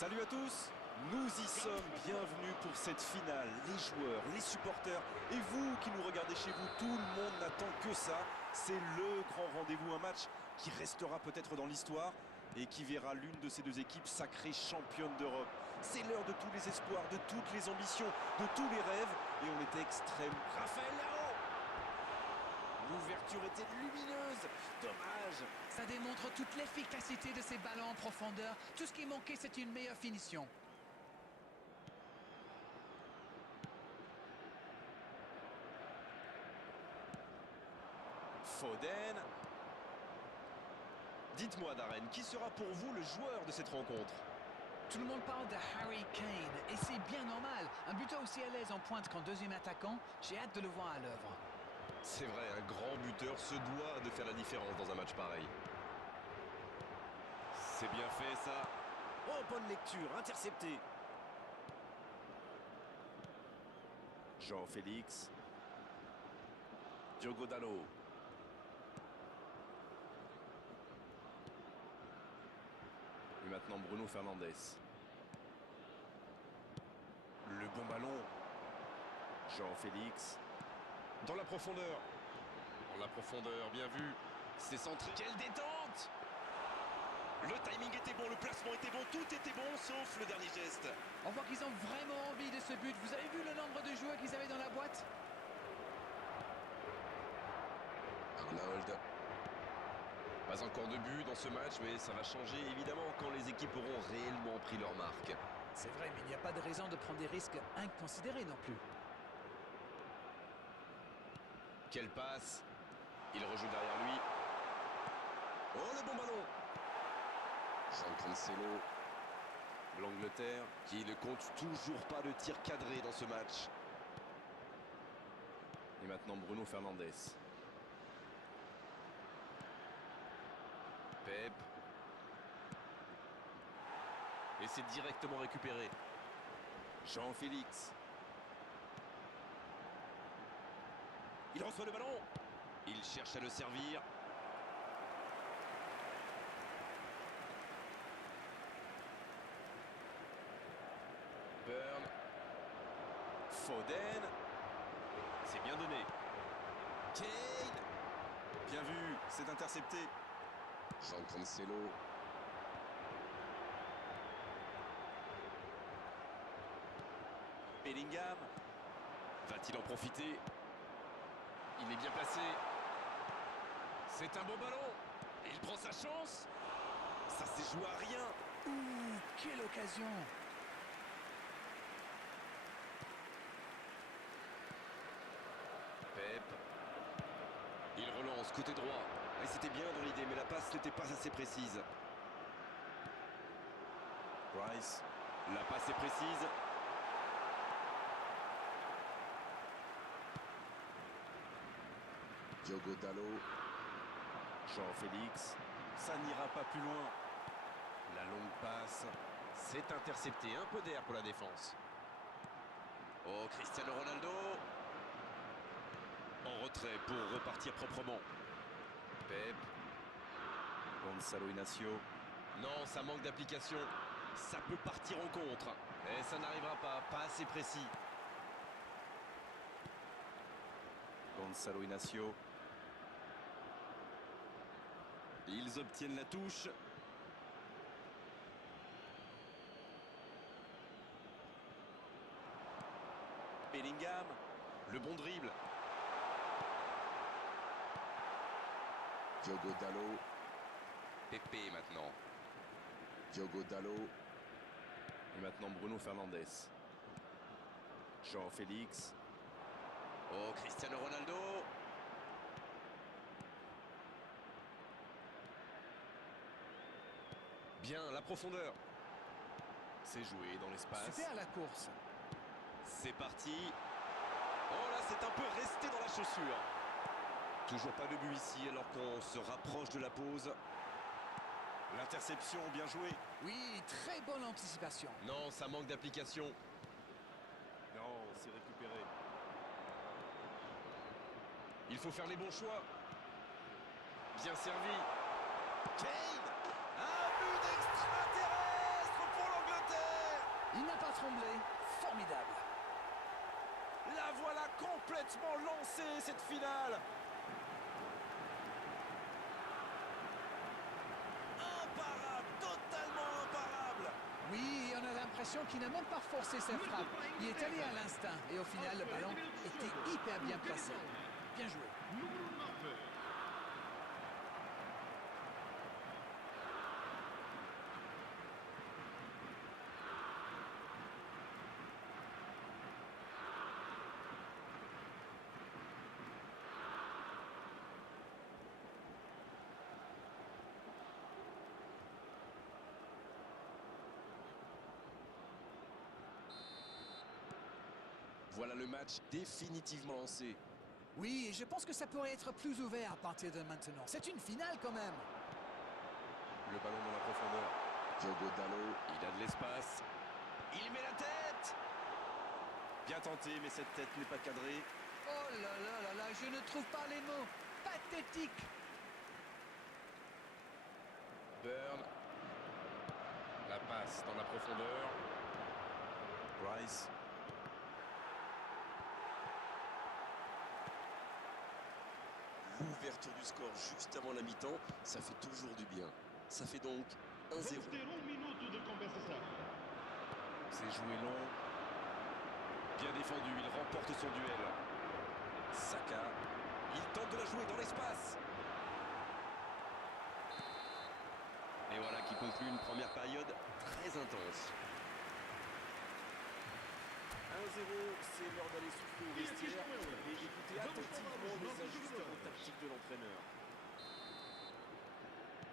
Salut à tous, nous y sommes, bienvenue pour cette finale. Les joueurs, les supporters et vous qui nous regardez chez vous, tout le monde n'attend que ça. C'est le grand rendez-vous, un match qui restera peut-être dans l'histoire et qui verra l'une de ces deux équipes sacrée championne d'Europe. C'est l'heure de tous les espoirs, de toutes les ambitions, de tous les rêves et on est extrême. Raphaël Leao! L'ouverture était lumineuse, dommage. Ça démontre toute l'efficacité de ces ballons en profondeur. Tout ce qui manquait, c'est une meilleure finition. Foden. Dites-moi Darren, qui sera pour vous le joueur de cette rencontre? Tout le monde parle de Harry Kane, et c'est bien normal. Un buteur aussi à l'aise en pointe qu'en deuxième attaquant, j'ai hâte de le voir à l'œuvre. C'est vrai, un grand buteur se doit de faire la différence dans un match pareil. C'est bien fait ça. Oh, bonne lecture, intercepté. Jean-Félix. Diogo Dalot. Et maintenant Bruno Fernandes. Le bon ballon. Jean-Félix. Dans la profondeur. Dans la profondeur, bien vu. C'est centré. Quelle détente! Le timing était bon, le placement était bon, tout était bon, sauf le dernier geste. On voit qu'ils ont vraiment envie de ce but. Vous avez vu le nombre de joueurs qu'ils avaient dans la boîte? Arnold. Pas encore de but dans ce match, mais ça va changer évidemment quand les équipes auront réellement pris leur marque. C'est vrai, mais il n'y a pas de raison de prendre des risques inconsidérés non plus. Quelle passe! Il rejoue derrière lui. Oh, le bon ballon! Jean Cancelo. L'Angleterre qui ne compte toujours pas de tir cadré dans ce match. Et maintenant Bruno Fernandes. Pep. Et c'est directement récupéré. Jean-Félix. Il reçoit le ballon. Il cherche à le servir. Burn. Foden. C'est bien donné. Kane. Bien vu, c'est intercepté. Jean Cancelo. Bellingham. Va-t-il en profiter? Il est bien placé. C'est un beau ballon. Et il prend sa chance. Ça s'est joué à rien. Ouh, quelle occasion! Pep. Il relance côté droit. Et c'était bien dans l'idée, mais la passe n'était pas assez précise. Rice. La passe est précise. Diogo Dalot. Jean-Félix. Ça n'ira pas plus loin. La longue passe. C'est intercepté. Un peu d'air pour la défense. Oh, Cristiano Ronaldo. En retrait pour repartir proprement. Pep. Gonzalo Inacio. Non, ça manque d'application. Ça peut partir en contre. Et ça n'arrivera pas. Pas assez précis. Gonzalo Inacio. Ils obtiennent la touche. Bellingham. Le bon dribble. Diogo Dalot. Pepe maintenant. Diogo Dalot. Et maintenant Bruno Fernandes. Jean-Félix. Oh, Cristiano Ronaldo. Bien, la profondeur. C'est joué dans l'espace. Super la course. C'est parti. Oh là, c'est un peu resté dans la chaussure. Toujours pas de but ici alors qu'on se rapproche de la pause. L'interception, bien joué. Oui, très bonne anticipation. Non, ça manque d'application. Non, c'est récupéré. Il faut faire les bons choix. Bien servi. Kane. Un but d'extraterrestre pour l'Angleterre. pas trembler. Formidable. La voilà complètement lancée, cette finale. Imparable, totalement imparable. Oui, on a l'impression qu'il n'a même pas forcé sa frappe. Il est allé à l'instinct et au final, le ballon était hyper bien placé. Bien joué. Voilà le match définitivement lancé. Oui, et je pense que ça pourrait être plus ouvert à partir de maintenant. C'est une finale quand même. Le ballon dans la profondeur. Diogo Dalot, il a de l'espace. Il met la tête. Bien tenté, mais cette tête n'est pas cadrée. Oh là là là là, je ne trouve pas les mots. Pathétique. Burn. La passe dans la profondeur. Rice. L'ouverture du score juste avant la mi-temps, ça fait toujours du bien. Ça fait donc 1-0. C'est joué long. Bien défendu, il remporte son duel. Saka. Il tente de la jouer dans l'espace. Et voilà qui conclut une première période très intense. 1-0, c'est l'heure d'aller souffler au vestiaire et d'écouter attentivement les ajustements tactiques de l'entraîneur.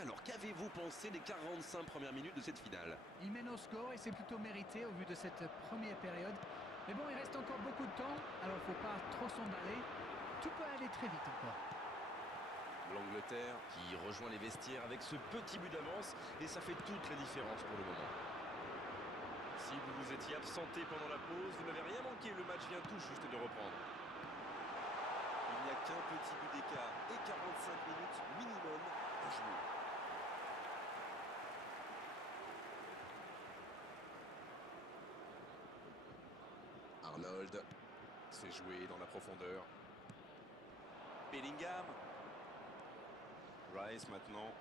Alors, qu'avez-vous pensé des 45 premières minutes de cette finale? Il mène au score et c'est plutôt mérité au vu de cette première période. Mais bon, il reste encore beaucoup de temps, alors il ne faut pas trop s'emballer. Tout peut aller très vite encore. L'Angleterre qui rejoint les vestiaires avec ce petit but d'avance et ça fait toute la différence pour le moment. Si vous vous étiez absenté pendant la pause, vous n'avez rien manqué, le match vient tout juste de reprendre. Il n'y a qu'un petit but d'écart et 45 minutes minimum à jouer. Arnold, c'est joué dans la profondeur. Bellingham. Rice maintenant.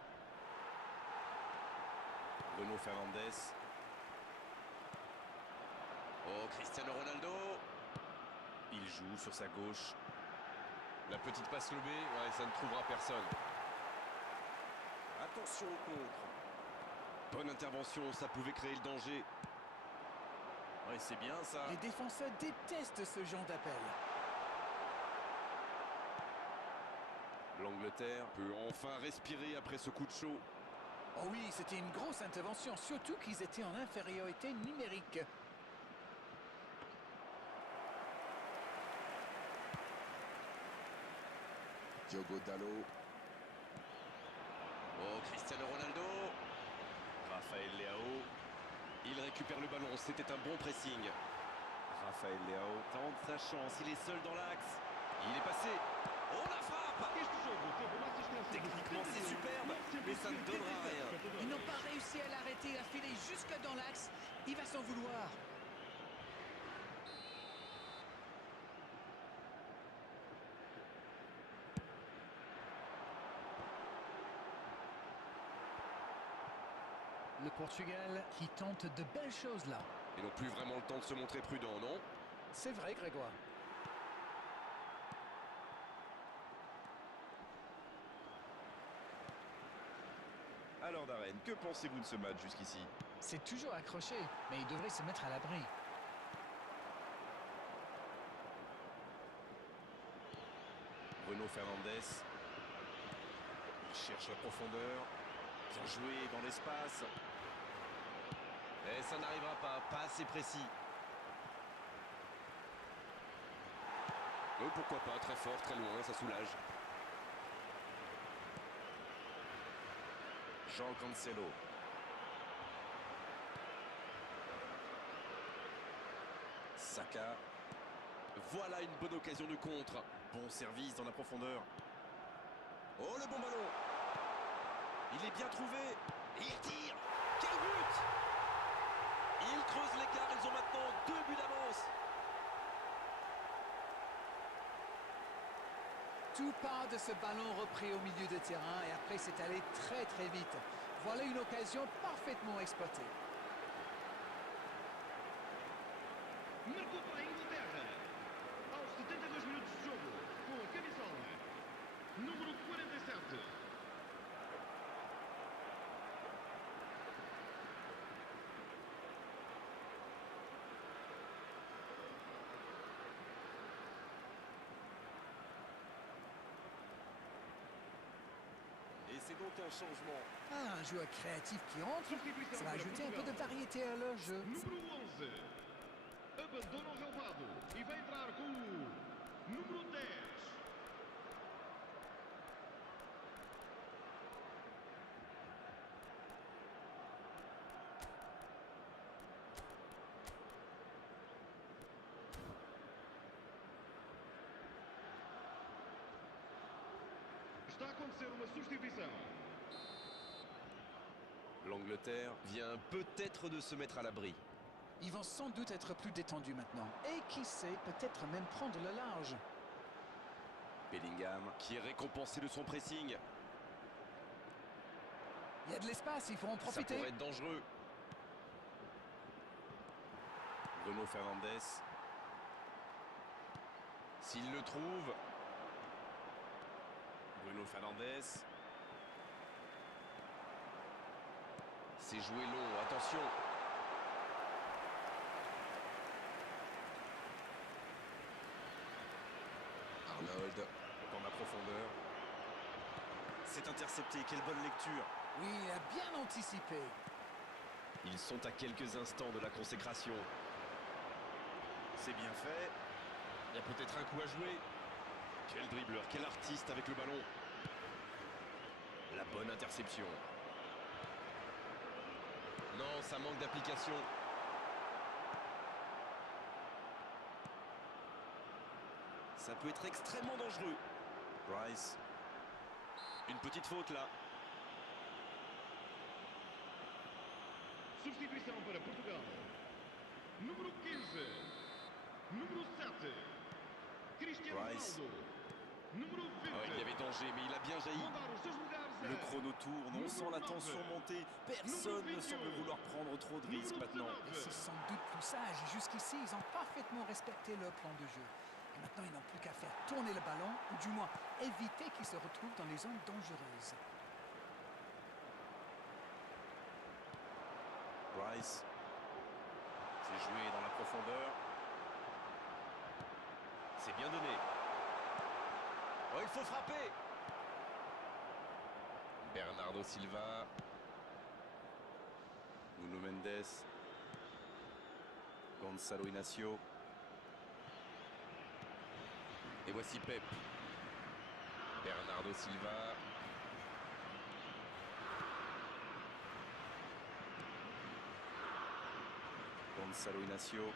Bruno Fernandes. Oh, Cristiano Ronaldo. Il joue sur sa gauche. La petite passe lobée, ouais, ça ne trouvera personne. Attention au contre. Bonne intervention, ça pouvait créer le danger. Ouais, c'est bien ça. Les défenseurs détestent ce genre d'appel. L'Angleterre peut enfin respirer après ce coup de chaud. Oh oui, c'était une grosse intervention, surtout qu'ils étaient en infériorité numérique. Diogo Dalot. Oh, Cristiano Ronaldo. Raphaël Leao. Il récupère le ballon, c'était un bon pressing. Raphaël Leao tente sa chance, il est seul dans l'axe. Il est passé. Oh, la frappe! Techniquement c'est superbe, mais ça ne donnera rien. Ils n'ont pas réussi à l'arrêter, il a filé jusque dans l'axe. Il va s'en vouloir. Le Portugal qui tente de belles choses là. Ils n'ont plus vraiment le temps de se montrer prudents, non? C'est vrai, Grégoire. Alors Darren, que pensez-vous de ce match jusqu'ici? C'est toujours accroché, mais il devrait se mettre à l'abri. Bruno Fernandes. Il cherche la profondeur. Bien joué dans l'espace. Et ça n'arrivera pas assez précis. Oh, pourquoi pas, très fort, très loin, ça soulage. Jean Cancelo. Saka. Voilà une bonne occasion de contre. Bon service dans la profondeur. Oh, le bon ballon. Il est bien trouvé. Et il tire. Quel but! Ils creusent l'écart, ils ont maintenant 2 buts d'avance. Tout part de ce ballon repris au milieu de terrain et après c'est allé très très vite. Voilà une occasion parfaitement exploitée. Marcou para a Inglaterra. Aos 72 minutos de jogo, com a camisola número 47. Et c'est donc un changement. Ah, un joueur créatif qui entre, Substituição ça va para ajouter un peu de Portugal. variété à leur jeu. Número 11. Abandona o relvado e vai entrar com o número 10. Está a acontecer uma substituição. L'Angleterre vient peut-être de se mettre à l'abri. Ils vont sans doute être plus détendus maintenant. Et qui sait, peut-être même prendre le large. Bellingham qui est récompensé de son pressing. Il y a de l'espace, il faut en Ça profiter. pourrait être dangereux. Bruno Fernandes. S'il le trouve, Bruno Fernandes. c'est joué long. Attention. Arnold. Dans la profondeur. C'est intercepté, quelle bonne lecture. Oui, il a bien anticipé. Ils sont à quelques instants de la consécration. C'est bien fait. Il y a peut-être un coup à jouer. Quel dribbleur, quel artiste avec le ballon. La bonne interception. Non, ça manque d'application. Ça peut être extrêmement dangereux. Rice. Une petite faute là. Substituição para Portugal. Número 15. Número 7. Cristiano Rice. Ronaldo. Número 20. Ah, il y avait danger, mais il a bien jailli. Vão dar os seus lugares a Le chrono tourne, on sent la tension monter. Personne ne semble vouloir prendre trop de risques maintenant. Et c'est sans doute plus sage. Jusqu'ici, ils ont parfaitement respecté leur plan de jeu. Et maintenant, ils n'ont plus qu'à faire tourner le ballon, ou du moins éviter qu'il se retrouve dans les zones dangereuses. Rice. C'est joué dans la profondeur. C'est bien donné. Oh, il faut frapper. Bernardo Silva. Nuno Mendes. Gonzalo Inacio. Et voici Pep. Bernardo Silva. Gonzalo Inacio.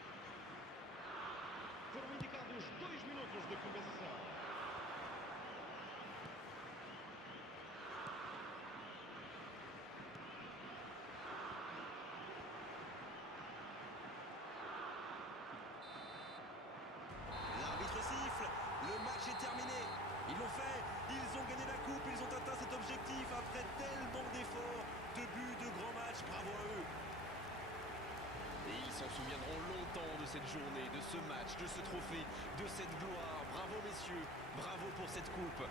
Foram indicados 2 minutos de compensação. L'arbitre siffle. Le match est terminé. Ils l'ont fait. Ils ont gagné la coupe. Ils ont atteint cet objectif après tellement d'efforts. 2 buts, de grands matchs. Bravo à eux. Et ils s'en souviendront longtemps de cette journée, de ce match, de ce trophée, de cette gloire. Bravo messieurs, bravo pour cette coupe.